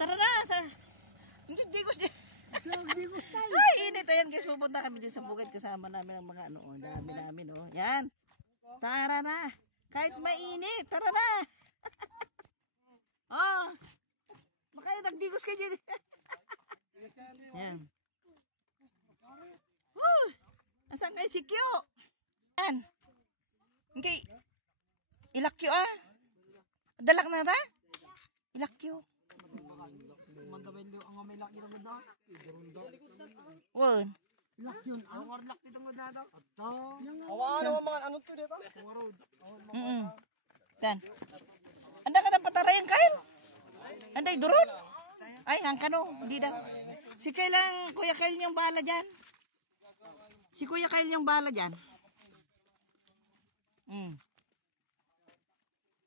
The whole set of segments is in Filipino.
tara na. Hindi digos niya. Ay, init. Ayan guys, pupunta kami din sa bukid. Kasama namin ang mga ano. Dami namin oh. Yan. Tara na. Kahit mainit. Tara na. Oh. Makaya nagdigos kayo dyan. Yan. Asan kayo si Q? Yan. Okay. Ilakyo ah. Dalak na ta? Ilakyo. Wow. Ilakyo. Ang lak dito nga daw. Awa naman mga ano to dito? Dan. Anda ka na patarayan kail? Anday durod? Ay, ang kano. Hindi daw. Si Kyle lang, Kuya Kyle yung bahala dyan. Si Kuya Kyle yung bahala dyan.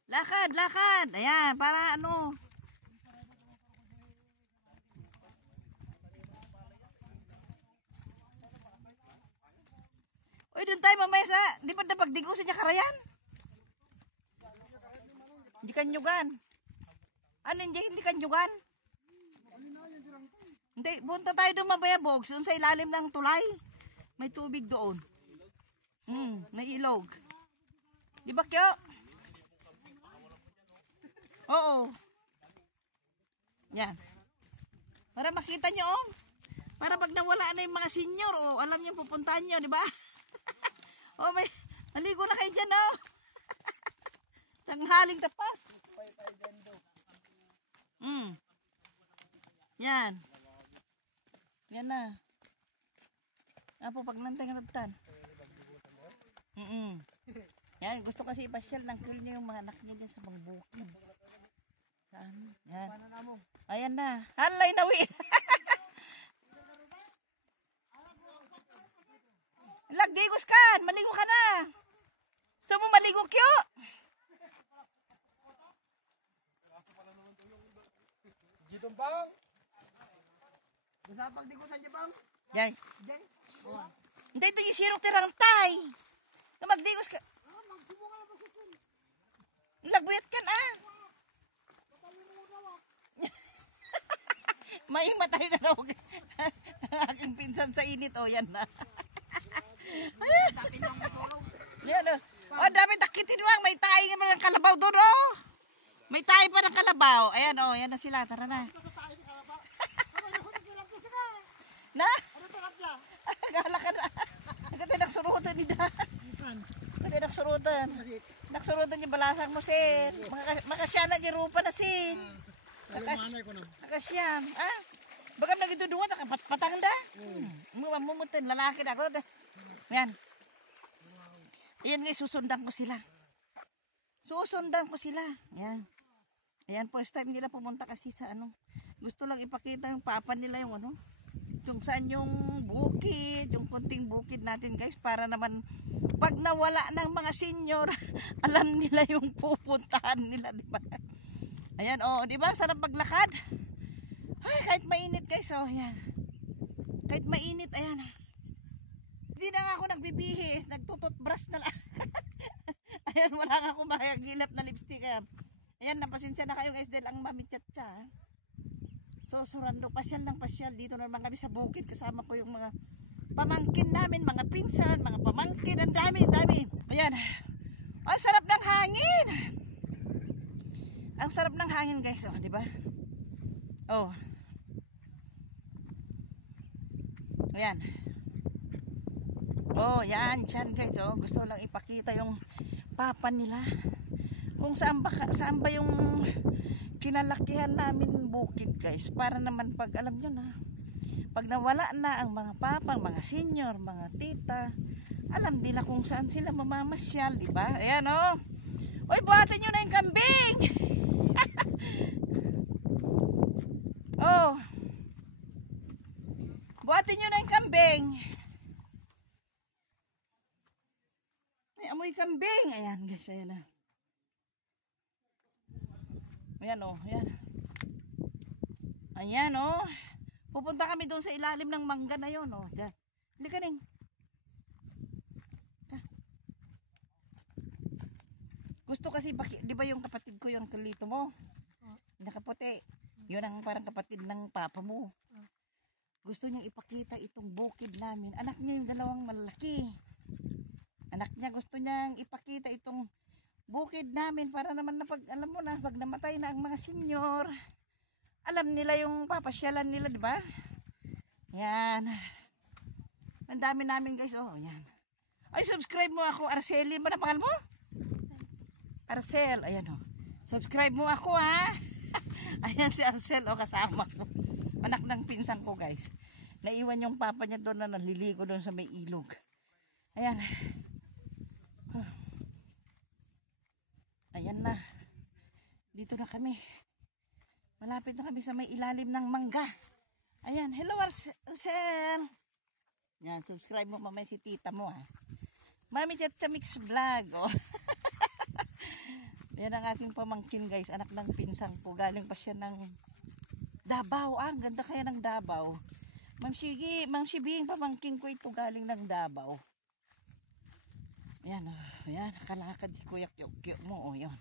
Lakad, lakad. Ayan, para ano. Uy, doon tayo mamaya sa, di ba na pagdigusin niya karayan? Hindi kanyugan. Ano hindi kanyugan? Hindi, punta tayo doon mamaya, Bogs. Doon sa ilalim ng tulay. May tubig doon. May ilog. Di ba, Kyo? Oo. Yan. Para makita nyo, oh. Para pag nawala na yung mga senior, oh, alam nyo pupuntahan nyo, di ba? Oh, maligo na kayo dyan, oh. Tanghaling tapat. Yan. Yan na. Apo, pag nantay ka natan. Yan, gusto kasi ipasyal ng kill niya yung mga anak niya dyan sa mga bukid. Saan? Yan. Ayan na. Halay na, wi. Lagdigos ka. Maligo ka na. Gusto mo maligo, Kyo? Jitong bang? Masapag di ko sa Jibang? Jay. Hindi, ito yung sirong tirang tay. Na magdigos ka. Lagbuyat ka na. May matay na raw. Aking pinsan sa init. O, yan na. Yan o. O, dami nakitin wang. May tayo nga ng kalabaw doon o. May tayo pa ng kalabaw. Ayan o, yan na sila. Tara na. Na? Gala ka na. Nagkatay nagsurutan ni Da. Nagkatay nagsurutan. Nagsurutan yung balasang mo, Sin. Makasya na girupa na, Sin. Makasya. Ah? Bagam na gituduwa, patang da. Mumutin, lalaki na ako. Yan. Ayan nga, susundan ko sila. Susundan ko sila. Yan. Ayan, first time nila pumunta kasi sa ano. Gusto lang ipakita yung papa nila yung ano. Yung saan yung bukid, yung konting bukid natin guys, para naman pag nawala ng mga senior, alam nila yung pupuntahan nila, di ba? Ayan, oh, di ba? Sarap paglakad. Ay, kahit mainit guys, oh, ayan. Kahit mainit, ayan. Hindi na nga ako nagbibihis, nagtututbrush na lang. Ayan, wala nga akong makagilap na lipstick. Ayan, napasensya na kayo guys dahil ang mamichat-cha. So, surando, pasyal ng pasyal. Dito naman kami sa bukid. Kasama ko yung mga pamangkin namin, mga pinsan, mga pamangkin. Ang dami, dami. Ayan. Ang sarap ng hangin. Ang sarap ng hangin guys, oh, di ba? Oh. Ayan. Oh, yan, yan guys, oh. Gusto lang ipakita yung papa nila. Kung saan ba yung kinalakihan namin bukid guys, para naman pag alam nyo na, pag nawala na ang mga papang, mga senior, mga tita, alam nila kung saan sila mamamasyal, di ba? Ayan oh. Oy, buhatin nyo na yung kambing. Oh. Buhatin nyo na yung kambing. Ay, amoy kambing. Ayan guys, ayan na. Ayan o, ayan. Ayan o. Pupunta kami doon sa ilalim ng mangga na yun o. Diyan. Hindi ka rin. Gusto kasi, di ba yung kapatid ko yung kalito mo? Nakaputi. Yun ang parang kapatid ng papa mo. Gusto niyang ipakita itong bukid namin. Anak niya yung dalawang malaki. Anak niya gusto niyang ipakita itong bukid namin para naman na pag, alam mo na, pag namatay na ang mga senior, alam nila yung papasyalan nila, di ba? Yan. Ang dami namin guys, oh, yan. Ay, subscribe mo ako, Arceli. Ano pangalan mo? Arcel, ayan oh. Subscribe mo ako ha. Ayan si Arcel, oh, kasama ko. Anak ng pinsan ko guys. Naiwan yung papa niya doon na naliligo doon sa may ilog. Ayan. Ayan na. Dito na kami. Malapit na kami sa may ilalim ng mangga. Ayan, hello Arcel. Yan, subscribe mo mamaya si tita mo ha. Mami Chacha Mix Vlog, oh. Yan ang aking pamangkin guys, anak ng pinsang ko. Galing pa siya ng Davao. Ah, ganda kaya ng Davao. Ma'am Shibing, pamangkin ko ito galing ng Davao. Yan, oh, yan, nakalakad si Kuya Kyo mo, oh, yan.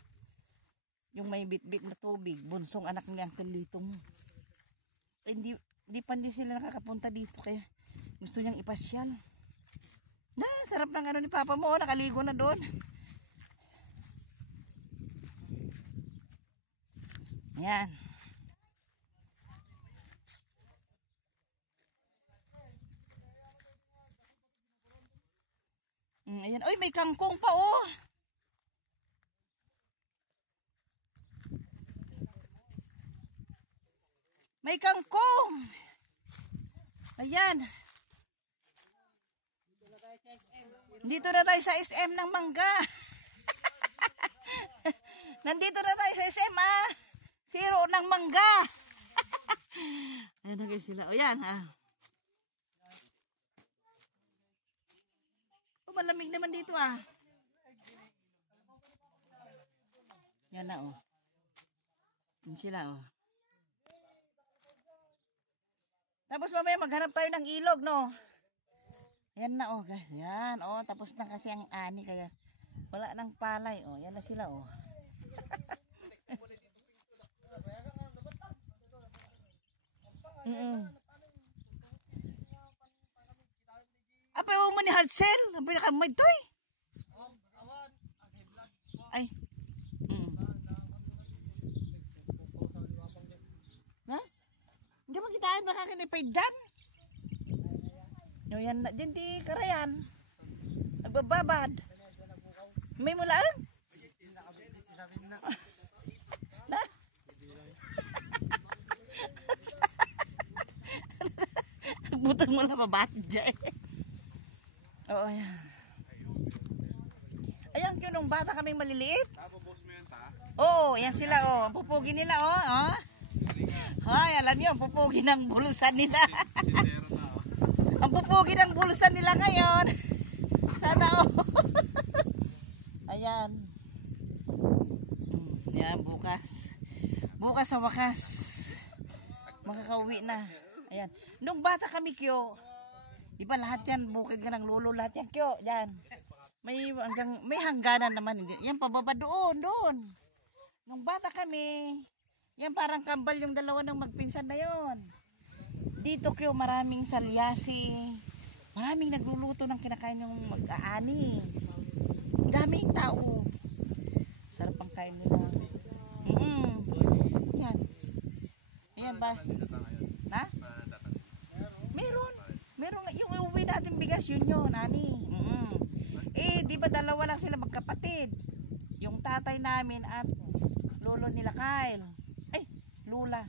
Yung may bit-bit na tubig, bunsong anak ng Uncle Litong. Eh, hindi pa sila nakakapunta dito kaya gusto niyang ipasyal. Na, sarap ng ano ni papa mo, nakaligo na doon. Yan. Ayan. Oy, may kangkong pa oh. May kangkong. Ayan. Dito na tayo sa SM ng mangga. Nandito na tayo sa SM ah. Zero ng mangga. Ayan na guys sila. O yan ha. O malamig naman dito ah. Yan na oh. Yan sila oh. Tapos mamaya maghanap tayo ng ilog no. Yan na oh guys. Yan oh. Tapos na kasi ang ani kaya wala nang palay oh. Yan na sila oh. Apa yung ni Hadsel? Ang pinakamay to eh. Ay. Ha? Hindi mo kitaan baka kinipay dan. Yan na, din di karayan. Nagbababad. May mula ang? Na? Butang mo lang mabati dyan. Oo, ayan. Ayan, yun nung bata kaming maliliit. Oo, yan sila, oh. Ang pupugi nila, oh. Ay, alam niyo, ang pupugi ng bulusan nila. Ang pupugi ng bulusan nila ngayon. Sana, oh. Ayan. Yan, bukas. Bukas sa wakas. Makakauwi na. Ayan. Nung bata kami, Kyo, di ba lahat yan, bukid ka ng lolo, lahat yan, Kyo, yan. May hangganan naman. Yan, pababa doon. Nung bata kami, yan parang kambal yung dalawa ng magpinsan na yon. Dito, Kyo, maraming salyasi. Maraming nagluluto ng kinakain yung mag-aani. Daming tao. Sarap ang kain nila. Yan. Ayan ba? Na? Meron yung uwi natin bigas yun Ani. Eh, di ba dalawa lang sila magkapatid? Yung tatay namin at lolo nila Kyle. Ay, Lola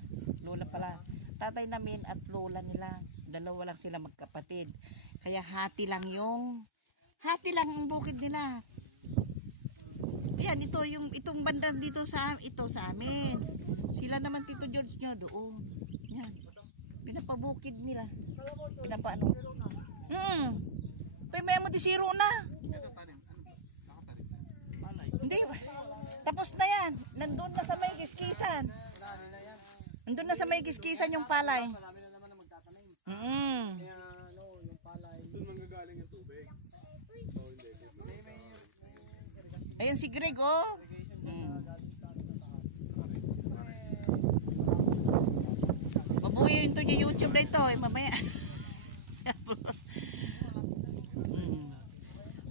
pala. Tatay namin at lola nila. Dalawa lang sila magkapatid. Kaya hati lang ang bukid nila. Ayan, itong banda dito sa amin. Sila naman Tito George nyo doon. Yan. Pinapabukid nila. Pinapaano. May mo di zero na. Hindi. Tapos na yan. Nandun na sa may kiskisan. Nandun na sa may kiskisan yung palay. Marami na naman na magtatanim. Kaya yung palay. Doon manggagaling yung tubig. Ayan si Greg oh. Uy, ito yung YouTube na ito. Mamaya.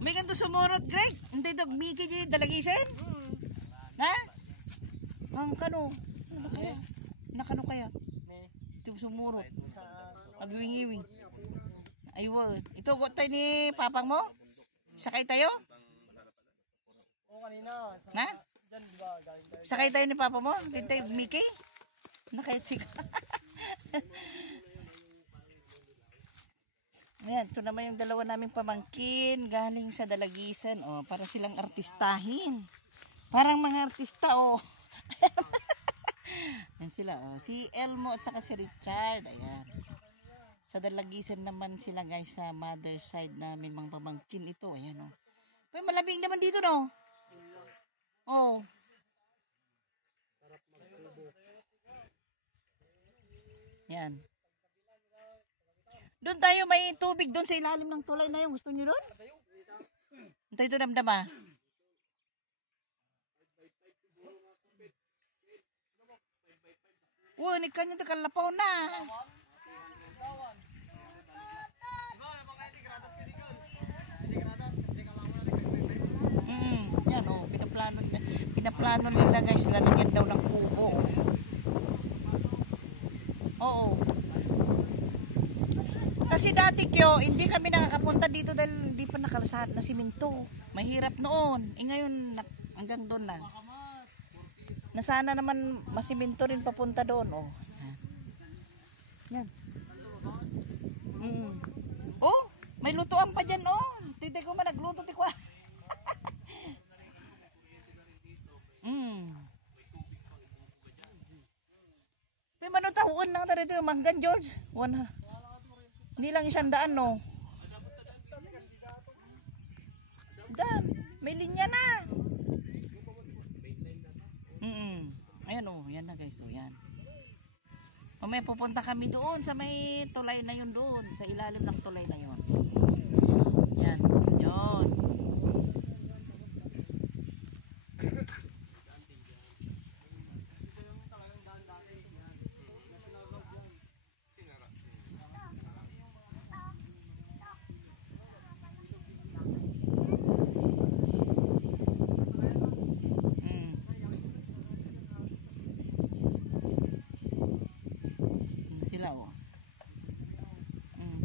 May ganito sumurot, Greg. Hindi dog, Mickey dyan dalagisin. Ha? Ang kano? Nakano kaya? Ito sumurot. Magwingiwing. Aywa. Ito, got tayo ni papang mo? Sakay tayo? Oo, kanina. Na? Diyan, di ba? Galing tayo. Sakay tayo ni papa mo? Dito tayo, Mickey? Nakayat Ayan, ito naman yung dalawa naming pamangkin. Galing sa Dalagisan. Oh, para silang artistahin. Parang mga artista, oh. Ayan sila, oh. Si Elmo at saka si Richard. Ayan. Sa Dalagisan naman sila guys sa mother side namin mga pamangkin ito. Ayan o. Pero malamig naman dito no. Oh. Yan. Doon tayo may tubig doon sa ilalim ng tulay na yun. Gusto nyo doon? Ito ito damdama. Ni kanya ito kalapaw na. Yan o, pinaplano nila guys, lalagyan daw ng kubo. Oo. Kasi dati kyo, hindi kami nakakapunta dito dahil hindi pa nakalasahat na simento. Mahirap noon. Ngayon, hanggang doon na. Nasana naman masimento rin papunta doon. Oh. Yan. Oh, may lutuan pa dyan. Oh. Titi ko man nagluto. Tiko. May manutahuan lang tayo dito. Manggan, George. Hindi lang 100 no. Dan, may linya na. Ayan o, yan na guys. O, yan. Mamaya pupunta kami doon sa may tulay na yun doon. Sa ilalim ng tulay na yun. Yan. Yun.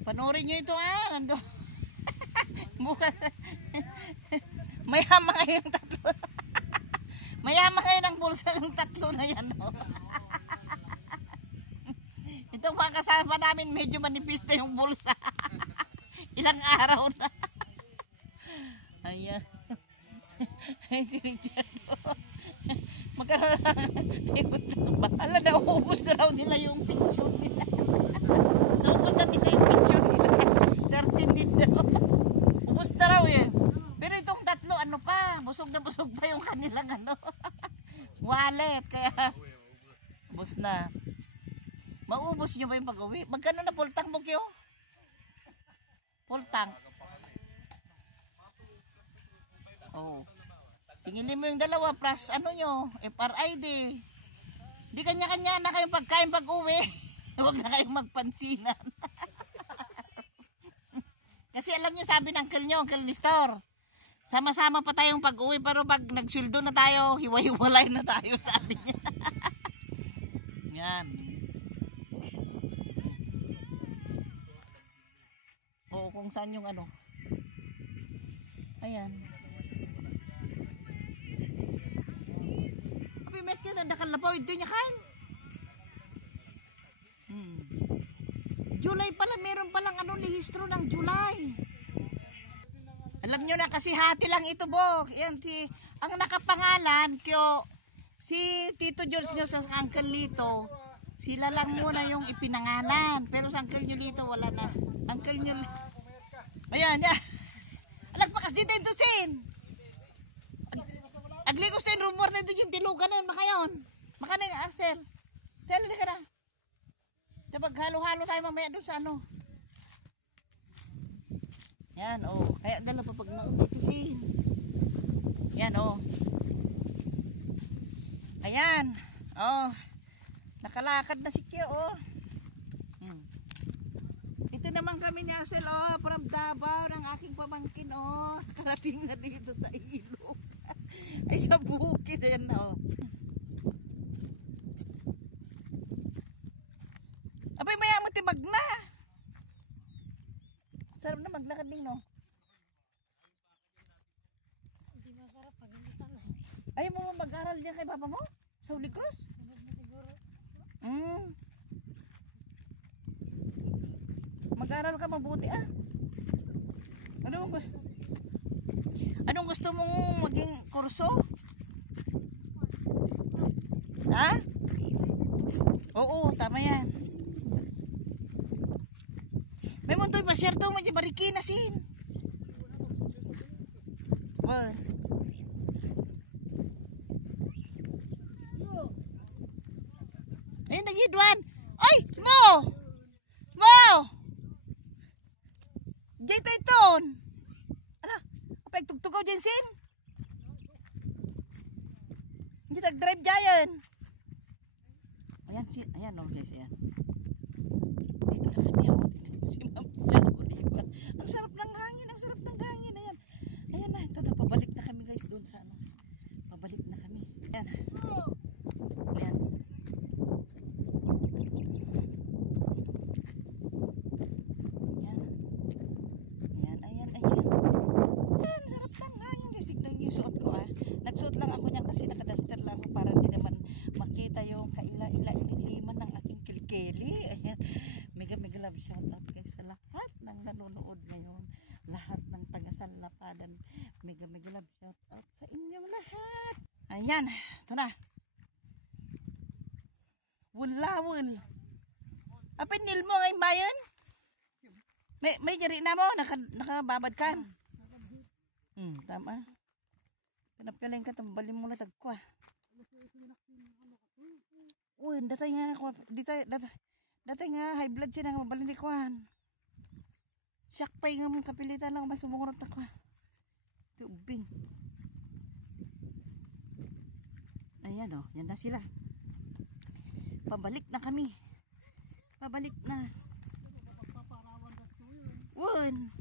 Panoorin nyo ito nando. Mayama kayo yung tatlo. Mayama kayo ng bulsa yung tatlo na yan. Oh. Itong mga kasama namin medyo manipis na yung bulsa. Ilang araw na. Ayan. Ay si Richard. Magkaroon ala na uubos na raw nila yung picture nila. Naubos na nila yung picture nila. 13 din daw. Ubos na raw eh. Pero itong tatlo ano pa, busog na busog pa yung kanilang ano. Wallet. Kaya ubos na. Maubos nyo ba yung pag-uwi? Magkano na full tank mo kyo? Full tank. Oh. Singilin mo yung dalawa plus ano nyo, FRID. Di kanya-kanya na kayong pagkain pag-uwi. Huwag na kayong magpansinan. Kasi alam nyo, sabi ng uncle nyo, Uncle Nestor, sama-sama pa tayong pag-uwi pero pag nagsweldo na tayo, hiwa-hiwalay na tayo, sabi niya. Yan. Oo, kung saan yung ano. Ayan. Met ka na nakalapaw ito niya kain. July pala, meron palang ano lihistro ng July. Alam nyo na kasi hati lang ito, Bok. Yan ang nakapangalan kyo si Tito George nyo sa Uncle Lito. Sila lang muna yung ipinangalan. Pero sa Uncle nyo Lito wala na. Uncle nyo. Ayan, yan. Alagpakas dito yung tusin. Agligos na yung rumor na ito yung tilugan na yun. Makayon. Makaning Sel. Sel, hindi ka na. Kapag halo-halo tayo mamaya doon sa ano. Yan, oh. Kaya gala pa pag nakutusin. Yan, oh. Ayan. Oh. Nakalakad na si Kyo, oh. naman kami ni Asel, oh, from Davao, ng aking pamangkin, oh. Karating na dito sa ilog. Ay, sa bukid, ayan na, oh. Abay, maya mo timag na. Sarap na maglakad din, no? Hindi masarap pag hindi sana. Ayaw mo mag-aral diyan kay papa mo? Sa Holy Cross? Sunod na siguro. Mag-aral ka mabuti, ah. Anong gusto mong maging kurso? Ha? Oo, tama yan. May muntoy masyerto mo dyan Marikina sin. Oh. Ayun, nagidwan. Ay, Mo! Mo! Diyan tayo ton. Ano? Apa tugtugaw dyan sin? Hindi nag-drive dyan. Ayan, ayan oh guys, ayan. Dito na kami, oh. Si Ma'am Jan, oh, diba? Ang sarap ng hangin, ayan. Ayan na, ito na, pabalik na kami guys doon sa ano. Pabalik na kami. Ayan. Ayan. Ayan, sarap ng hangin guys. Tignan niyo yung suot ko, ah. Nagsuot lang ako niyan kasi nakadaster lang ako para hindi naman makita yung kaila-ila-ililiman ng aking kilikili. Ayan. Mega love shout out guys sa lahat ng nanonood ngayon. Lahat ng taga-Salapadan. Mega love shout out sa inyong lahat. Ayan. Ito na. Wulawul. Apay nil mo ngayon bayan? May jari na mo? Nakababad ka? Tama. Pinapilayin ka, tambalin mo na tagkwa. Uy, datay nga ako. Datay nga, high blood siya na mabalin di kwan. Siyak pa yung kapilitan lang, mas sumungurot ako. Tubing. Ayan o, yan na sila. Pabalik na kami. Pabalik na. Wun.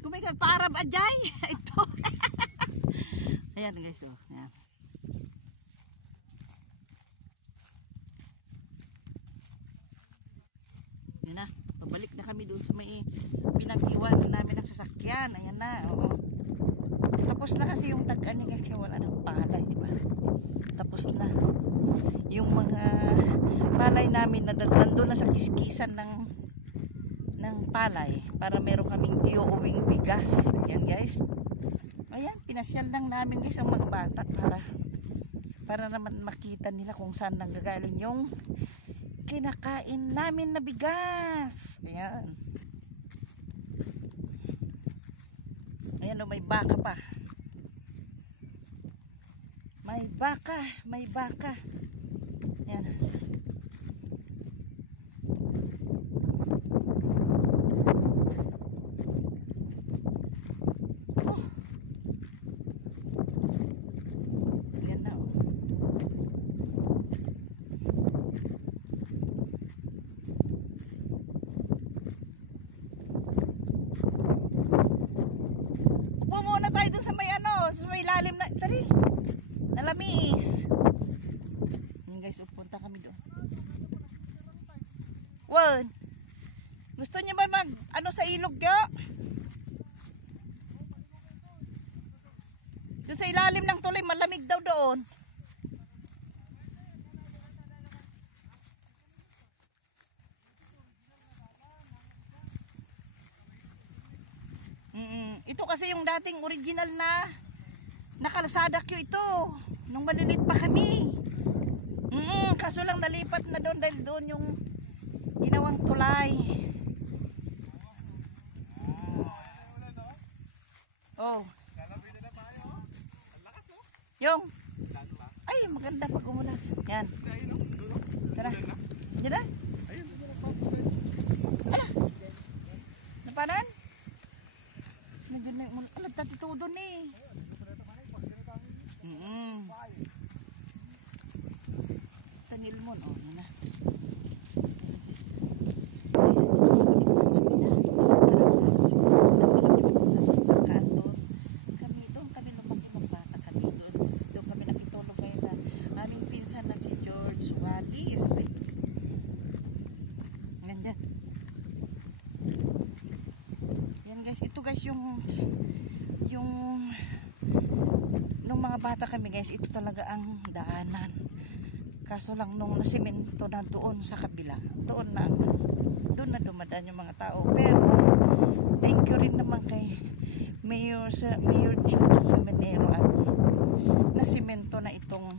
Kumikag paarab ajay. Ito. Ayan guys, oh. Ayan. Yan na, pabalik na kami doon sa may pinag-iwanan namin ng sasakyan. Ayan na, oo. Tapos na kasi yung tag-ani kasi wala ng palay, di ba? Tapos na. Yung mga palay namin na nandun na sa kiskisan ng palay para meron kaming iuuwing bigas. Ayan guys. Ayan, pinasyal lang namin guys ang mga bata para naman makita nila kung saan nanggagaling yung kinakain namin na bigas. Ayan. Ayan o, may baka pa. May baka. Ayan. Oh. Ayan na o. Upo muna tayo dun sa may ano, sa may lalim na, tari. Nalamis. Yan guys, upunta kami doon. Wan. Gusto niyo ba mag ano sa ilog yo? Doon sa ilalim ng tulay, malamig daw doon. Ito kasi yung dating original na kalsada ko ito. Nung malilit pa kami. Kaso lang nalipat na doon dahil doon yung ginawang tulay. Oh. Yung. Ay, maganda pag umulan. Yan. Tara. Yan na. Ala. Napanan? Nandiyan na yung alat tatitudo ni. Tangil mo, no? Yan na. yung nung mga bata kami guys, ito talaga ang daanan. Kaso lang nung nasimento na doon sa kabila, doon na dumadaan yung mga tao. Pero thank you rin naman kay Mayor Jude sa Manero at nasimento na itong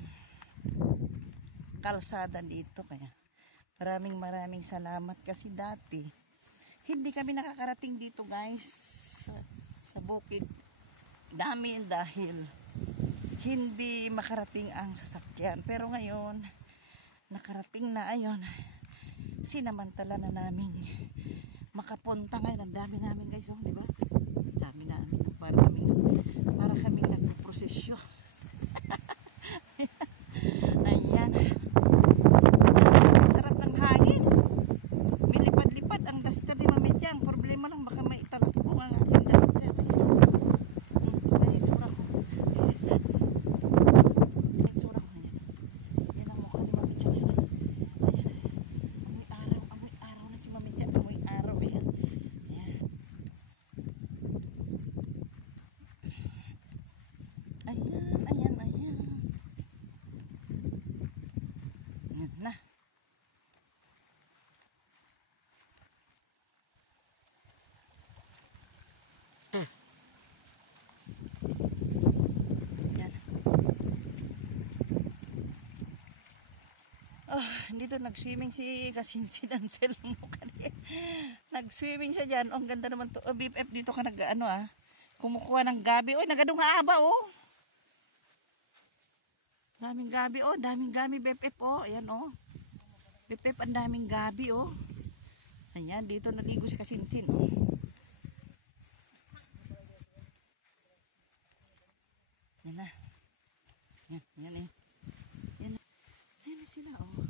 kalsada dito. Kaya maraming salamat kasi dati hindi kami nakakarating dito guys sa bukid namin dahil hindi makarating ang sasakyan. Pero ngayon nakarating na, ayun, sinamantala na namin makapunta ngayon. Ang dami namin guys, oh, di ba? Dami namin, para kami nagprosesyo. Ayan, sarap ng hangin, may lipad-lipad ang duster ni Mami Jang. Problema lang baka may italok po ang aking duster. Ito na yung tsura ko. Na. Yan. Oh, dito nag-swimming si Kasinsin Ansel mo kanina. Nag-swimming siya diyan. Oh, ang ganda naman to. Oh, BFF dito ka kumukuha ng gabi. Oy, nagadong haba oh. Daming gabi oh, daming gabi BFF oh. Ayan oh. BFF ang daming gabi oh. Ayan, dito naligo si Kasinsin oh. Yan na. Yan eh. Yan na sila oh.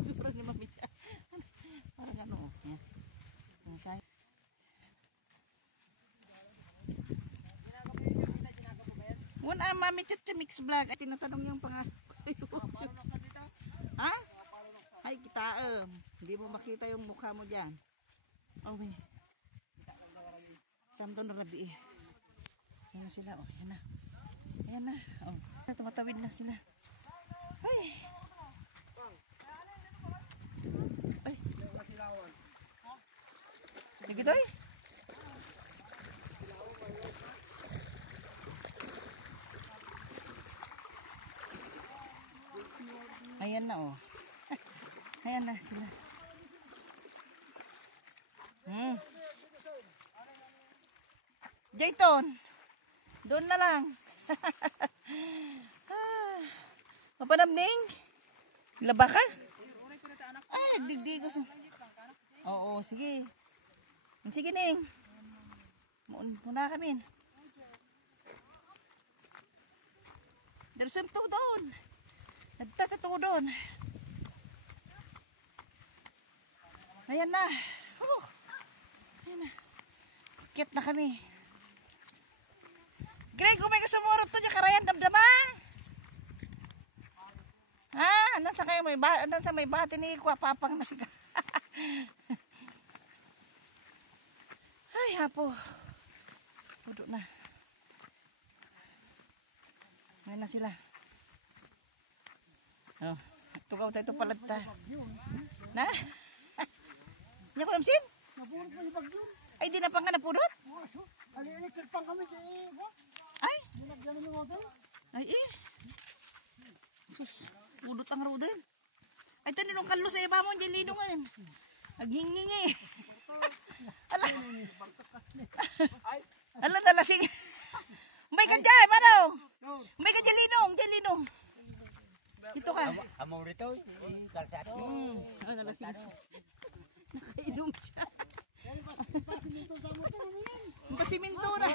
Super ni Mami Cha. Parang ano oh. Yan. Okay. Wala Mami Cha mix vlog. Ay tinatanong yung pangako sa YouTube. Ha? Ay kita hindi mo makita yung mukha mo diyan. Okay. Tanto na rabi. Yan na sila oh. Yan na. Ayan na. Oh. Tumatawid na sila. Ay. Ay. Sige doy. Ayan na oh. Ayan na sila. Jayton. Doon na lang. Mapanamning? Laba ka? Ay, digdigos. Oo, sige. Sige, Ning. Muna kami. There's some to doon. Nagtatato doon. Ayan na. Ayan na. Kit na kami. Greg, kung may kasumurot to niya, karayan damdama. Ha? Andan sa may bati ni Papang na siga. Ay, hapo. Pudo na. Ngayon na sila. Oh, tugaw tayo palagta. Na? Nya ko namsin? Napurot pa si Bagyo. Ay, di na pa nga napurot? Ali-electric pang kami. Ay? Dinagyan ng hotel. Ay, eh. Sus, pudot ang rudel. Ay, ito nilong kalo sa iba mo, jelino ngayon. Naghingingi. Ala. Ala, nalasing. May ka dyan, paano? May ka jelinong. Ito ka. Amo rito, kalsat. Ah, nalasing siya. Nakainom siya. Pasiminto sa motor mo yan. Pasiminto na.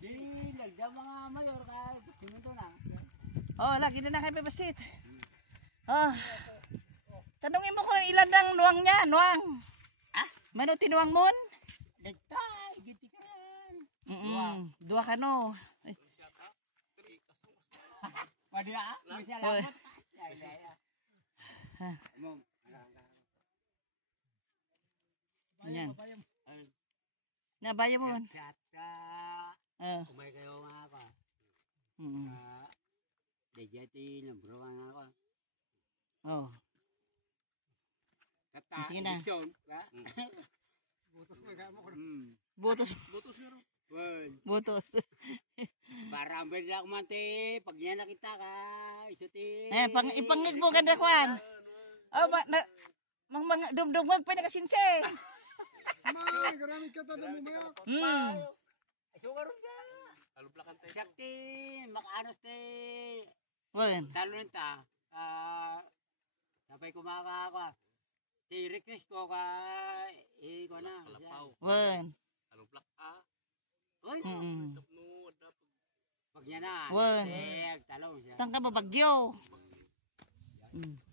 Di, lagyan mga mayor kahit siminto na. Oh, lagi na kayo basit. Oh. Tanungin mo kung ilan ang nuwang niya, nuwang. Ah? Mano tinuwang mon? Dagtay, gitikan. Dua ka no. Ay. Padya, masya Oy. lamot. Ha. Yan. Nga bayo mo. Chat kumay kayo mga ako. Mm. Dejati nabro mga ako. Oh. Kata Sige na. Edison, ka? Butos mo kaya mo ko. Butos. Butos yun. Well, Butos. para ang benda ako man te, pag niya nakita ka, isuti. Ipangig mo ganda kwan. Oh, mga dumdumag pa nakasinse. Ma, garamit ka tayo mo maya. Sugarong ka. Aluplakan tayo. Sakti, makaanos te. Wen. Talon ta. Sabay kumaka ako. Si request ko ka, ko na. Wen. Uy, Mm. pag niya na. Wen. Talong siya. Tang ka ba bagyo? Mm.